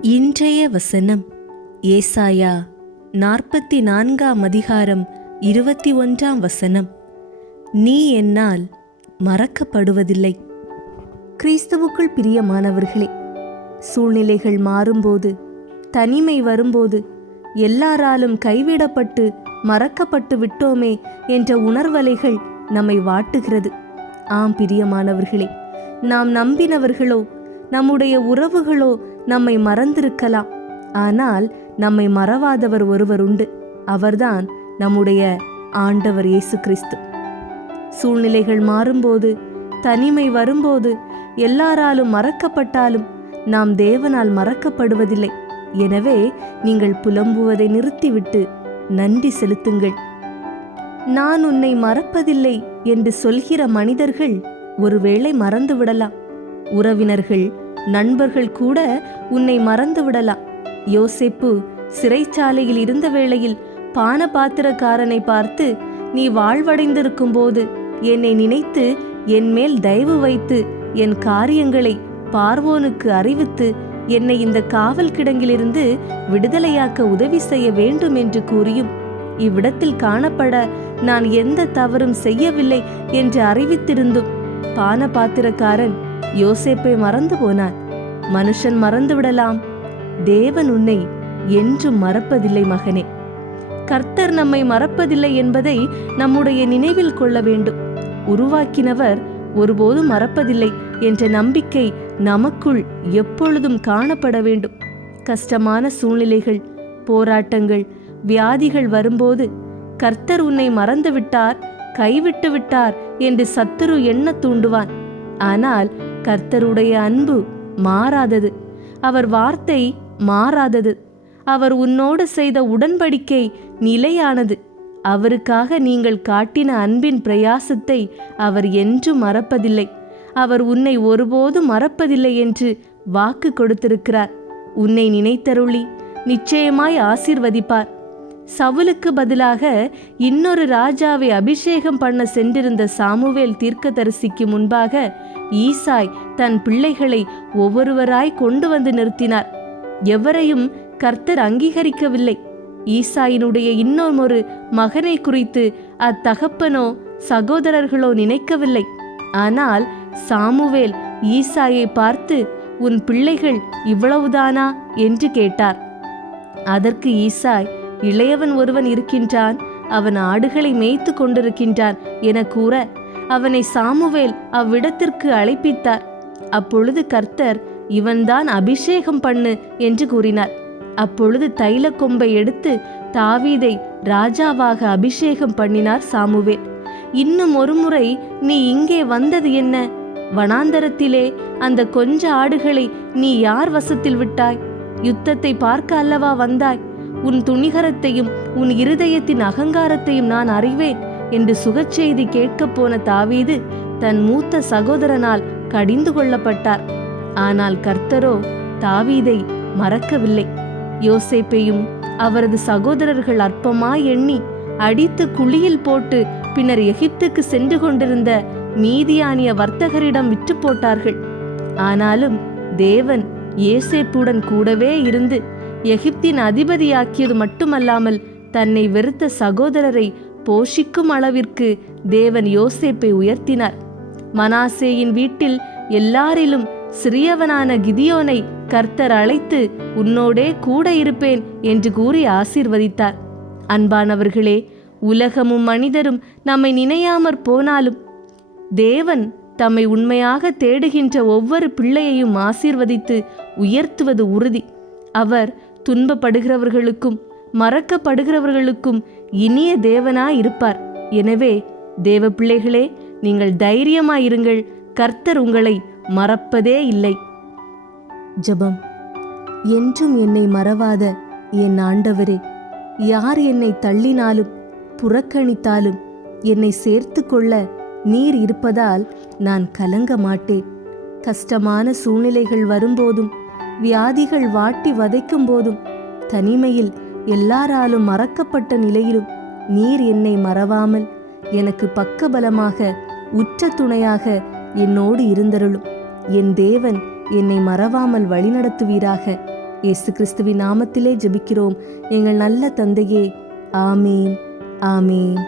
இன்றைய வசனம் ஏசாயா நாற்பத்தி நான்காம் அதிகாரம் இருபத்தி ஒன்றாம் வசனம். நீ என்னால் மறக்கப்படுவதில்லை. கிறிஸ்துவுக்குள் பிரியமானவர்களே சூழ்நிலைகள் மாறும்போது தனிமை வரும்போது எல்லாராலும் கைவிடப்பட்டு மறக்கப்பட்டு விட்டோமே என்ற உணர்வலைகள் நம்மை வாட்டுகிறது. ஆம் பிரியமானவர்களே நாம் நம்பினவர்களோ நம்முடைய உறவுகளோ நம்மை மறந்திருக்கலாம். ஆனால் நம்மை மறவாதவர் ஒருவர் உண்டு. அவர்தான் நம்முடைய ஆண்டவர் இயேசு கிறிஸ்து சூழ்நிலைகள் மாறும்போது தனிமை வரும்போது எல்லாராலும் மறக்கப்பட்டாலும் நாம் தேவனால் மறக்கப்படுவதில்லை. எனவே நீங்கள் புலம்புவதை நிறுத்திவிட்டு நன்றி செலுத்துங்கள். நான் உன்னை மறப்பதில்லை என்று சொல்கிற மனிதர்கள் ஒருவேளை மறந்து விடலாம் உறவினர்கள் நண்பர்கள் கூட உன்னை மறந்து விடலாம். யோசிப்பு சிறைச்சாலையில் இருந்த வேளையில் பான பாத்திரக்காரனை பார்த்து நீ வாழ்வடைந்திருக்கும் போது என்னை நினைத்து என் மேல் தயவு வைத்து என் காரியங்களை பார்வோனுக்கு அறிவித்து என்னை இந்த காவல் கிடங்கிலிருந்து விடுதலையாக்க உதவி செய்ய வேண்டும் என்று கூறியும். இவ்விடத்தில் காணப்பட நான் எந்த தவறும் செய்யவில்லை என்று அறிவித்திருந்தும் பான பாத்திரக்காரன் யோசேப்பை மறந்து போனான் மனுஷன் மறந்து விடலாம். தேவன் உன்னை என்றும் மறப்பதில்லை மகனே. கர்த்தர் நம்மை மறப்பதில்லை என்பதை நம்முடைய நினைவில் கொள்ள வேண்டும். உருவாக்கினவர் ஒருபோதும் மறப்பதில்லை என்ற நம்பிக்கை நமக்குள் எப்பொழுதும் காணப்பட வேண்டும். கஷ்டமான சூழ்நிலைகள் போராட்டங்கள் வியாதிகள் வரும்போது கர்த்தர் உன்னை மறந்து விட்டார் கைவிட்டு விட்டார் என்று சத்துரு எண்ண தூண்டுவான். ஆனால் கர்த்தருடைய அன்பு மாறாதது. அவர் வார்த்தை மாறாதது. அவர் உன்னோடு செய்த உடன்படிக்கை நிலையானது. அவருக்காக நீங்கள் காட்டின அன்பின் பிரயாசத்தை அவர் என்றும் மறப்பதில்லை. அவர் உன்னை ஒருபோதும் மறப்பதில்லை என்று வாக்கு கொடுத்திருக்கிறார். உன்னை நினைத்தருளி நிச்சயமாய் ஆசீர்வதிப்பார். சவுலுக்கு பதிலாக இன்னொரு ராஜாவை அபிஷேகம் பண்ண சென்றிருந்த சாமுவேல் தீர்க்கதரிசிக்கு முன்பாக ஈசாய் தன் பிள்ளைகளை ஒவ்வொருவராய் கொண்டு வந்து நிறுத்தினார். எவரையும் கர்த்தர் அங்கீகரிக்கவில்லை. ஈசாயினுடைய இன்னொரு மகனை குறித்து அத்தகப்பனோ சகோதரர்களோ நினைக்கவில்லை. ஆனால் சாமுவேல் ஈசாயை பார்த்து உன் பிள்ளைகள் இவ்வளவுதானா? என்று கேட்டார். அதற்கு ஈசாய் இளையவன் ஒருவன் இருக்கின்றான். அவன் ஆடுகளை மேய்த்து கொண்டிருக்கின்றான் என கூற அவனை சாமுவேல் அவ்விடத்திற்கு அழைப்பித்தார். அப்பொழுது கர்த்தர் இவன்தான் அபிஷேகம் பண்ணு என்று கூறினார். அப்பொழுது தைல கொம்பை எடுத்து தாவீதை ராஜாவாக அபிஷேகம் பண்ணினார் சாமுவேல். இன்னும் ஒருமுறை நீ இங்கே வந்தது என்ன? வனாந்தரத்திலே அந்த கொஞ்ச ஆடுகளை நீ யார் வசத்தில் விட்டாய்? யுத்தத்தை பார்க்க அல்லவா வந்தாய்? உன் துணிகரத்தையும் உன் இருதயத்தின் அகங்காரத்தையும் நான் அறிவேன் என்று சுகச்செய்தி கேட்கப் போன தாவீது தன் மூத்த சகோதரனால் கடிந்து கொள்ளப்பட்டார். ஆனால் கர்த்தரோ தாவீதை மறக்கவில்லை. யோசேப்பையும் அவரது சகோதரர்கள் அற்பமாய் எண்ணி அடித்து குழியில் போட்டு பின்னர் எகிப்துக்கு சென்று கொண்டிருந்த மீதியானிய வர்த்தகரிடம் விற்று போட்டார்கள். ஆனாலும் தேவன் ஏசேப்புடன் கூடவே இருந்து எகிப்தின் அதிபதியாக்கியது மட்டுமல்லாமல் தன்னை வெறுத்த சகோதரரை போஷிக்கும் அளவிற்கு தேவன் யோசேப்பை உயர்த்தினார். மனாசேயின் வீட்டில் எல்லாரிலும் சிறியவனான கிதியோனை கர்த்தர் அழைத்து உன்னோடே கூட இருப்பேன் என்று கூறி ஆசீர்வதித்தார். அன்பானவர்களே உலகமும் மனிதரும் நம்மை நினையாமற் போனாலும் தேவன் தம்மை உண்மையாக தேடுகின்ற ஒவ்வொரு பிள்ளையையும் ஆசீர்வதித்து உயர்த்துவது உறுதி. அவர் துன்பப்படுகிறவர்களுக்கும் மறக்கப்படுகிறவர்களுக்கும் இனிய தேவனாய் இருப்பார் எனவே தேவ பிள்ளைகளே நீங்கள் தைரியமாயிருங்கள். கர்த்தர் உங்களை மறப்பதே இல்லை. ஜெபம். என்றும் என்னை மறவாத என் ஆண்டவரே யார் என்னை தள்ளினாலும் புறக்கணித்தாலும் என்னை சேர்த்து கொள்ள நீர் இருப்பதால் நான் கலங்க மாட்டேன் கஷ்டமான சூழ்நிலைகள் வரும்போதும் வியாதிகள் வாட்டி வதைக்கும் போதும். தனிமையில் எல்லாராலும் மறக்கப்பட்ட நிலையிலும் நீர் என்னை மறவாமல் எனக்கு பக்கபலமாக உற்ற துணையாக என்னோடு இருந்தருளும். என் தேவன் என்னை மறவாமல் வழிநடத்துவீராக. இயேசு கிறிஸ்துவின் நாமத்திலே ஜெபிக்கிறோம். எங்கள் நல்ல தந்தையே ஆமீன் ஆமீன்.